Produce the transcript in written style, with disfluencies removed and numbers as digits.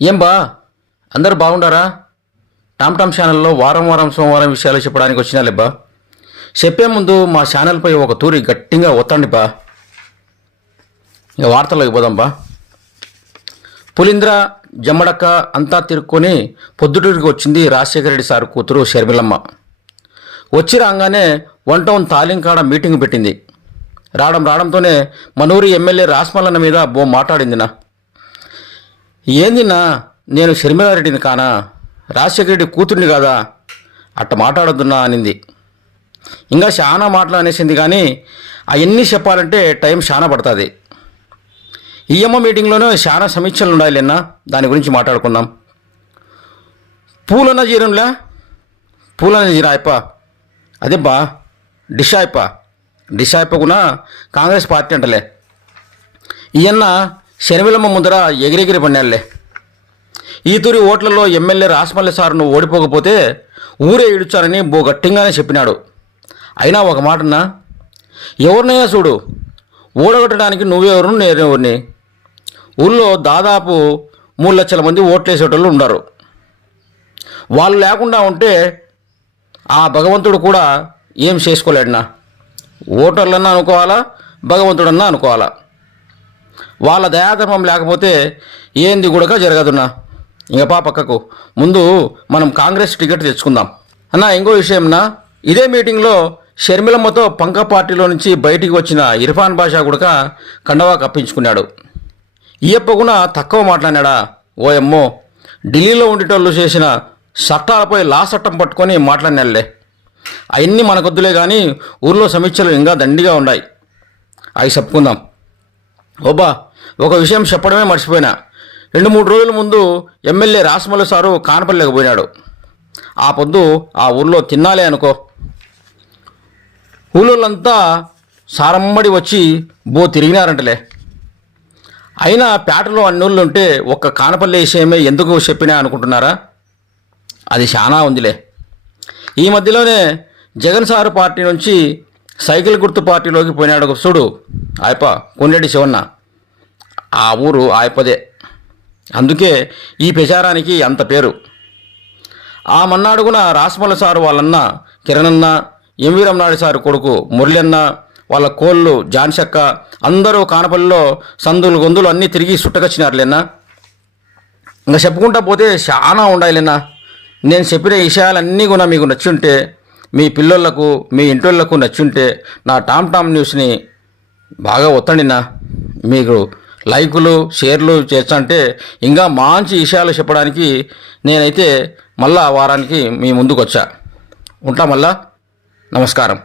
ఏం బా అందరూ బాగుండారా? టామ్ ఛానల్లో వారం వారం సోమవారం విషయాలు చెప్పడానికి వచ్చినాలే బా. చెప్పే ముందు మా ఛానల్పై ఒక తూరి గట్టిగా ఒత్తండి బా. ఇక వార్తల్లోకి పోదాం బా. పులింద్ర జమ్మడక్క అంతా తిరుక్కొని పొద్దుటూరికి వచ్చింది రాజశేఖర రెడ్డి సార్ కూతురు షర్మిలమ్మ. వచ్చి రాగానే 1 టౌన్ తాలింకాడ మీటింగ్ పెట్టింది. రావడంతోనే మనూరి ఎమ్మెల్యే రాస్మల్లన్న మీద మాట్లాడిందినా. ఏందిన్నా, నేను షర్మిలారెడ్డిని కానా? రాజశేఖర రెడ్డి కూతుర్ని కాదా? అట్ట మాట్లాడొద్దున్నా అనింది. ఇంకా చాలా మాటలు అనేసింది, కానీ అవన్నీ చెప్పాలంటే టైం చాలా పడుతుంది. ఈఎమ్మ మీటింగ్లోనే చాలా సమీక్షలు ఉండాలిన్నా, దాని గురించి మాట్లాడుకుందాం. పూలన్న జీరంలా పూలన్న జీరా అయిప అదే బా డిష్ అయిపోకున్నా కాంగ్రెస్ పార్టీ అంటలే. ఈయన్న షర్మిలమ్మ ముందర ఎగిరెగిరి పన్నాళ్లే. ఈ తూరి ఓట్లలో ఎమ్మెల్యే రాస్మల్లి సార్ను ఓడిపోకపోతే ఊరే ఇడుచారని గట్టిగానే చెప్పినాడు. అయినా ఒక మాటన్నా, ఎవరినైనా చూడు, ఓడగొట్టడానికి నువ్వెవరు నేనెవరిని? ఊళ్ళో దాదాపు 3 లక్షల మంది ఓట్లేసేటోళ్ళు ఉన్నారు. వాళ్ళు లేకుండా ఉంటే ఆ భగవంతుడు కూడా ఏం చేసుకోలేడన్నా. ఓటర్లన్నా అనుకోవాలా, భగవంతుడన్నా అనుకోవాలా. వాళ్ళ దయాధర్మం లేకపోతే ఏంది కూడా జరగదున్నా. ఇంక పక్కకు ముందు మనం కాంగ్రెస్ టికెట్ తెచ్చుకుందాం అన్నా. ఇంకో విషయంనా, ఇదే మీటింగ్లో షర్మిలమ్మతో పంక పార్టీలో నుంచి బయటికి వచ్చిన ఇర్ఫాన్ బాషా కూడా కండవా కప్పించుకున్నాడు. ఈయప్ప కూడా తక్కువ మాట్లాడినాడా? ఓయమ్మో, ఢిల్లీలో ఉండేటోళ్ళు చేసిన చట్టాలపై లా చట్టం పట్టుకొని మాట్లాడినాళ్లే. అవన్నీ మనకొద్దులే, కానీ ఊర్లో సమీక్షలు ఇంకా దండిగా ఉన్నాయి, అవి చెప్పుకుందాం. ఓబా, ఒక విషయం చెప్పడమే మర్చిపోయినా. 2-3 రోజుల ముందు ఎమ్మెల్యే రాస్మల్లి సారు కానపల్లికి పోయినాడు. ఆ పొద్దు ఆ ఊర్లో తిన్నాలే అనుకో. ఊళ్ళోళ్ళంతా సారమ్మడి వచ్చి తిరిగినారంటలే. అయినా పేటలో అన్నోళ్ళు ఉంటే ఒక్క కానపల్లి విషయమే ఎందుకు చెప్పినా అనుకుంటున్నారా? అది చాలా ఉందిలే. ఈ మధ్యలోనే జగన్ సారు పార్టీ నుంచి సైకిల్ గుర్తు పార్టీలోకి పోయినాడు చూడు ఆయప, కొండెడ్డి శివన్న. ఆ ఊరు ఆయపదే, అందుకే ఈ ప్రచారానికి అంత పేరు. ఆ మన్నాడుగున రాస్మల్ల సారు వాళ్ళన్న కిరణన్న, ఎంవి రమణాడి సారు కొడుకు మురళన్న, వాళ్ళ కోళ్ళు జాన్సక్క అందరూ కానపల్లిలో సందులు గొంతులు అన్నీ తిరిగి చుట్టకొచ్చినారులేనా. ఇంకా చెప్పుకుంటా పోతే చాలా ఉండాలిలేనా. నేను చెప్పిన విషయాలన్నీ కూడా మీకు నచ్చుంటే, మీ పిల్లలకు మీ ఇంటోళ్లకు నచ్చుంటే నా టామ్ న్యూస్ని బాగా ఒత్తండినా. మీకు లైకులు షేర్లు చేస్తంటే ఇంకా మంచి విషయాలు చెప్పడానికి నేనైతే మళ్ళా వారానికి మీ ముందుకు వచ్చా. ఉంటా మళ్ళా. నమస్కారం.